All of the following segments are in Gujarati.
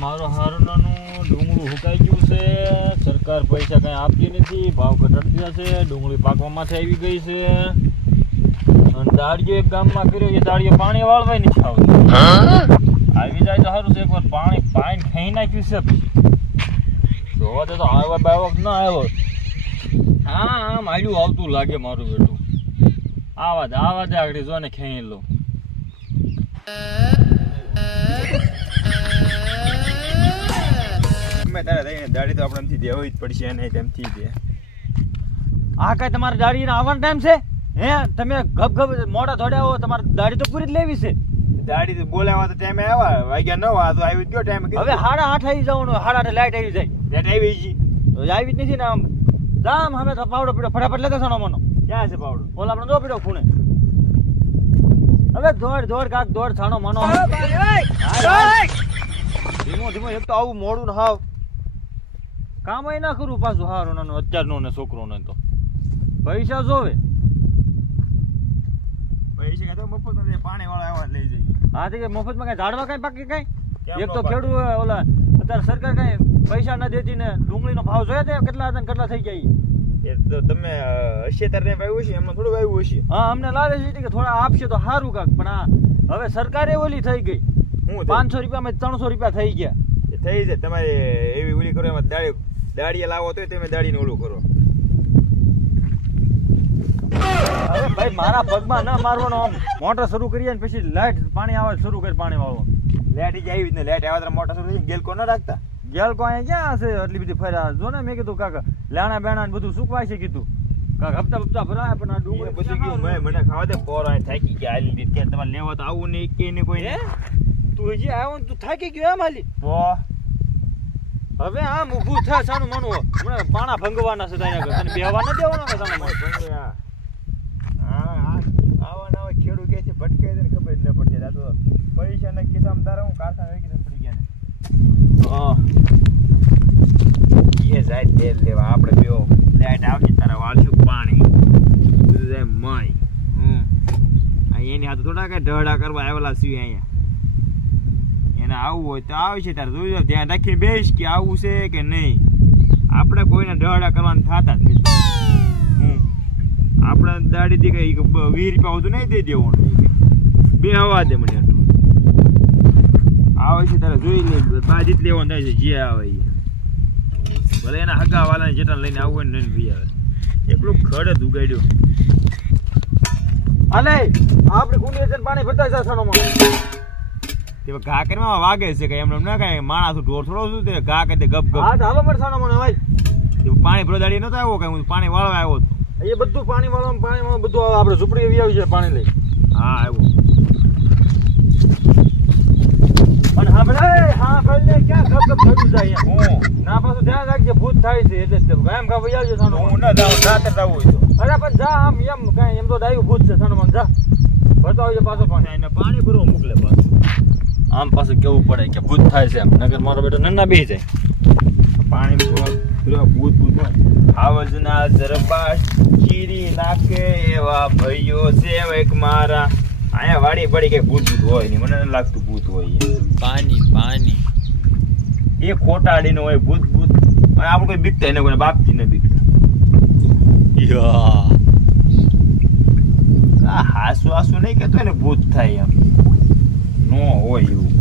મારો હારુનાનું ડુંગળું હુકાઈ ગયું છે. સરકાર પૈસા કંઈ આપતી નથી. ભાવ ઘટાડી દીધા છે. ડુંગળી પાકવા માથે આવી ગઈ છે. અને દાળીઓ એક ગામમાં કર્યો એ દાળીઓ પાણી વાળવાય નથી આવતી. આવી જાય તો સારું છે. એકવાર પાણી પાણી ખાઈ નાખ્યું છે પછી. જોવા તો આવ્યા બાવક ના આવ્યો. હા આમ આડ્યું આવતું લાગે મારું બેટું. આવા જ આવા જ આગળ જો ને ખેઈ લો તારે થઈને દાઢી તો આપણે એમથી દેવી જ પડશે નહીં તેમથી દે. આ કઈ તમારે દાઢી આવવાનો ટાઈમ છે? હે તમે ગપ ગપ મોડા થોડ્યા હો તમારે દાડી તો પૂરી જ લેવી છે. દાડી તો બોલાવા તો ટાઈમે આવ્યા વાગ્યા નવ આ તો આવી જ ગયો ટાઈમ. હવે હાડા આઠ આવી જવાનું હાડા આઠે લાઈટ આવી જાય. લાઈટ આવી જી. આવી જ નથી ને આમ? જામ હવે તો પાવડો પીડો. ફટાફટ લેતા સણો મનો ક્યાં છે પાવડો? ઓલા આપણે જો પીડો ખૂણે. હવે દોડ દોડ કાક દોડ છાણો મનો. ધીમો ધીમો એક તો આવું મોડું ને હાવ. કામ ના કરું પાછું હારું નાનું અત્યારનું ને છોકરોને તો. પૈસા જોવે. પૈસા તો મફત પાણી વાળા આવા લઈ જઈએ. હા તે મફતમાં કઈ ઝાડવા કઈ પાકી કઈ? એક તો ખેડૂ ઓલા અત્યારે સરકાર કઈ પૈસા ના દેતી ને ડુંગળીનો ભાવ જોયા તે કેટલા હતા ને કેટલા થઈ ગયા એ તો તમે હશે તારે વાવ્યું હશે એમને થોડું આવ્યું હશે. હા અમને લાગે છે કે થોડા આપશે તો સારું કાક પણ આ હવે સરકારે ઓલી થઈ ગઈ. હું? પાંચસો રૂપિયામાં ત્રણસો રૂપિયા થઈ ગયા. થઈ જાય તમારે એવી ઓલી કરો એમાં દાડી દાડીએ લાવો તો તમે દાડીને ઓલું કરો. ભાઈ મારા પગમાં ન મારવાનો આમ. મોટર શરૂ કરીએ ને પછી લાઈટ પાણી આવે શરૂ કરી પાણી વાળો. લેટ જ આવી ને લેટ આવ્યા ત્યારે મોટા ગેલ કો ન રાખતા? ગેલ કો અહીંયા ક્યાં હશે? એટલી બધી ફર્યા. જો ને મેં કીધું કાકા લેણા બેણા બધું સુકવાય છે કીધું. કાકા હપ્તા હપ્તા ભરાય પણ આ એ ડુંગળી બધું ગયું મેં મને ખાવા દે પોર આ થાકી ગયા હાલી દીધી તમારે લેવા તો આવું નહીં કે નહીં કોઈ તું હજી આવ્યો ને તું થાકી ગયો એમ હાલી? તો હવે આમ ઊભું થા સાનું માનું હમણાં પાણા ભંગવાના છે તારા ઘર. તને બેહવા ન દેવાના ને સાનું માનું. હા, હા, આવા નવા ખેડૂત કે છે ભટકે દે ખબર ન પડતી. આ તો પૈસાના ખિસ્સામાં તારે હું કારખાને વેચી દે પડી જાય તેલ આપણે બેઓ આવશે તારા વાળશું પાણી. મય. હમ. એની હાથ થોડા કઈ ઢળા કરવા આવેલા છીએ અહીંયા. એને આવવું હોય તો આવશે તારે. જોજો ધ્યાન રાખીને બેસ કે આવું છે કે નહીં. આપણે કોઈને ઢળા કરવાના થતા જ નથી. આપણે દાડીથી કઈ વીસ રૂપિયા વધુ નહીં દઈ દેવાનું. બે હવા દે મને. આવે છે તારે જોઈ લે બાજી જ લેવાનું થાય છે જે આવે એ. ભલે એના હગા વાળાને જેટલા લઈને આવવું હોય ને લઈને ભાઈ આવે. એકલું ખડ જ ઉગાડ્યો. અલે આપણે કુંડી છે ને પાણી ભરતા છે સાનો માં તે ઘા કરવામાં વાગે છે કઈ એમને ના કાંઈ માણસ ઢોર થોડો શું તે ઘા કરી દે ગપ હા ગપ તો હાલો મર ભાઈ પાણી ભરો દાડી નતો આવ્યો હું પાણી વાળવા આવ્યો હતો. એ બધું પાણી વાળો પાણી બધું આપણે ઝૂંપડી આવી છે પાણી લઈ. હા આવ્યો. અને હા ભાઈ હા ભાઈ ક્યાં ગપ ગપ થતું જાય હું? ના પાછું ધ્યાન રાખજે ભૂત થાય છે એટલે જ ગામ કા વઈ આવજે સાનો હું ના જાઉં રાતે જાવ હોય તો. અરે પણ જા આમ એમ કાંઈ એમ તો ડાયું ભૂત છે સાનો મન જા. ભરતો આવજે પાછો પાણી. એને પાણી ભરો મોકલે પાછું. આમ પાછું કેવું પડે કે ભૂત થાય છે એમ. નગર મારો બેટો નન્ના બી જાય. પાણી ભૂત ભૂત હોય. આવજના જરબાશ ચીરી નાખે એવા ભાઈઓ છે એક મારા. અહીંયા વાડી પડી કે ભૂત ભૂત હોય નહીં. મને નથી લાગતું ભૂત. પાણી પાણી. એ ખોટાડીને હોય ભૂત ભૂત. અને આપણે કોઈ બીકતા એને કોઈ બાપજી ને બીકતા. યા આ હાસુ હાસુ નહીં કહેતો એને ભૂત થાય એમ. નો હોય એવું.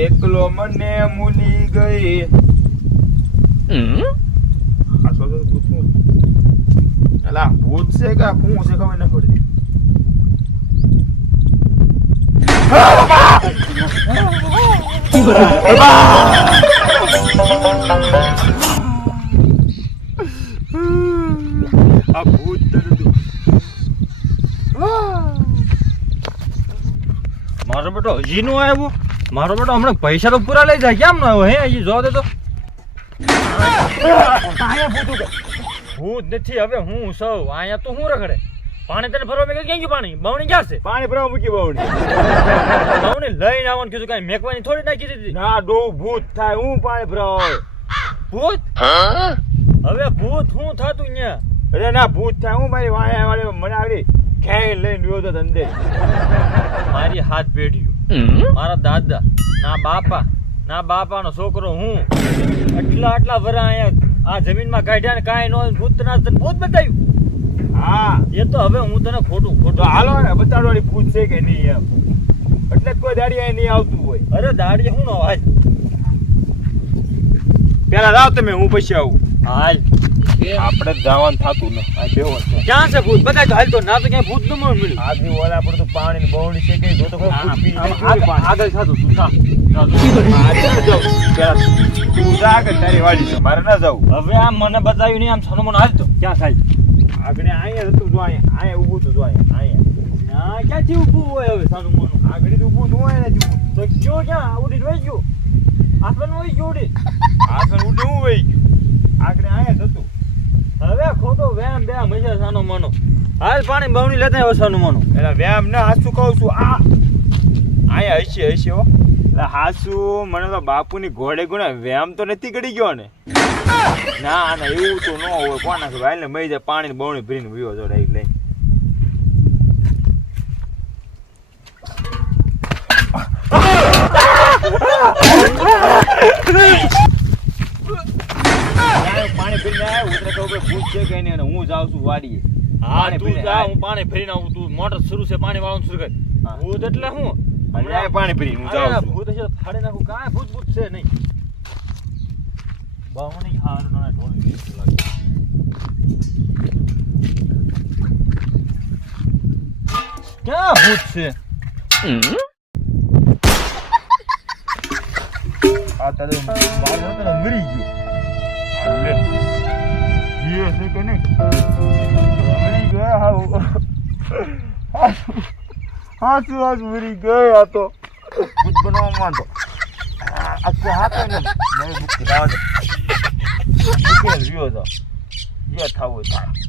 એકલો મને મૂલી ગઈ. હાસુ હાસુ ભૂત શું અલા ભૂત છે કે આ શું છે ખબર ન પડતી આ ભૂત તરતું મારો બેટો હજી નો આવ્યો? મારો બેટો હમણાં પૈસા તો પૂરા લઈ જાય. કેમ નો આવ્યો હે? હજી જોવા દે તો. ભૂત નથી હવે હું સૌ અહીંયા તો હું રખડે? પાણી તને ફરવા મેં ક્યાં ગયું પાણી? બવણી ક્યાં છે? પાણી ફરવા મૂકી બવણી. બવણી લઈને આવવાનું કીધું કઈ મેકવાની થોડી નાખી દીધી. ના ડો ભૂત થાય હું પાણી ફરવા ભૂત? હવે ભૂત હું થતું ન્યા? અરે ના ભૂત થાય હું મારી વાળે વાળે મને આવડી ખેંચ લઈને ગયો તો ધંધે. મારી હાથ પેઢ્યું મારા દાદા ના બાપા ના બાપાનો છોકરો હું. આટલા આટલા વરા અહીંયા આ જમીનમાં કાઢ્યા ને કાંઈ નો ભૂત ના ભૂત બતાવ્યું. હા. એ તો હવે હું તને ખોટું ખોટું હાલો ને બતાડવાની ભૂત છે કે નહીં એમ? એટલે જ કોઈ દાડી નહીં આવતું હોય. અરે દાડીએ હું નો હાલ પેલા જાવ તમે હું પછી આવું. હાલ. આપણે જવાનું થતું ને આ બેવો ક્યાં છે ભૂત? બધા તો હાલ તો ના તો ક્યાંય ભૂત ન મળ્યું. આજે ઓલા પર તો પાણી ની બહુણી છે કે જો તો કોઈ ભૂત પી આગળ. આગળ તું જા આગળ તારી વાડી છે મારે ના જવું. હવે આમ મને બતાવ્યું નહીં આમ છનો મને હાલ તો. ક્યાં થાય? આગળ અહીંયા હતું જો અહીંયા અહીંયા ઊભું હતું જો અહીંયા અહીંયા. હા ક્યાંથી ઊભું હોય હવે સાનું મોનું આગળ તો ઊભું હતું હોય નથી તો ગયો ક્યાં? ઉડી જોઈ ગયો. આસમાન વહી ગયો ઉડી. આગળ ઉડી હું વહી ગયું? આગળ અહીંયા હતું. હવે ખોટો વ્યાયામ બે મજા સાનો માનો. હાલ પાણી બવણી લેતા આવ્યો સાનું મનો. એટલે વ્યાયામ ના હાસુ કહું છું આ. અહીંયા હશે હશે હો. એટલે હાસુ મને તો બાપુની ઘોડે ગુણે વ્યાયામ તો નથી ગળી ગયો ને. ના ના એવું તો ન હોય. કોના કે ભાઈ મરી જાય પાણી ને બવણી ભરીને વિયો જો ડાઈ લઈ પાણી પીને આવ્યો ઉતરે તો ભૂત છે કે નહીં અને હું જાઉં છું વાડીએ. હા તું જા હું પાણી ભરીને આવું તું મોટર શરૂ છે પાણી વાળવાનું શરૂ કર. ભૂત એટલે હું? પાણી હું જાઉં ભૂત હશે ફાડી નાખું. કાંઈ ભૂત ભૂત છે નહીં. બહુણી હાર ના ઢોળી લાગે ક્યાં ભૂત છે? આ તારે બહાર હતો ને મરી ગયો. લે. જીવે છે કે નહીં? મરી ગયો, હાવ. હાચું હાચું મરી ગયો આ તો. ભૂત બનાવવામાં તો આખે હાથે ને મને મુક્તિ લાવા મુક્તિ વિયો તો જે થવું હોય થાય